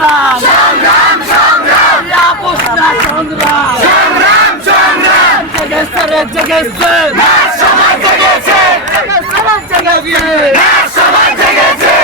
সংগ্রাম সংগ্রাম সংগ্রাম আপোষ না সংগ্রাম সংগ্রাম সংগ্রাম জেগেছে রে জেগেছে সমাজ জেগেছে জেগেছে জেগেছে সমাজ জেগেছে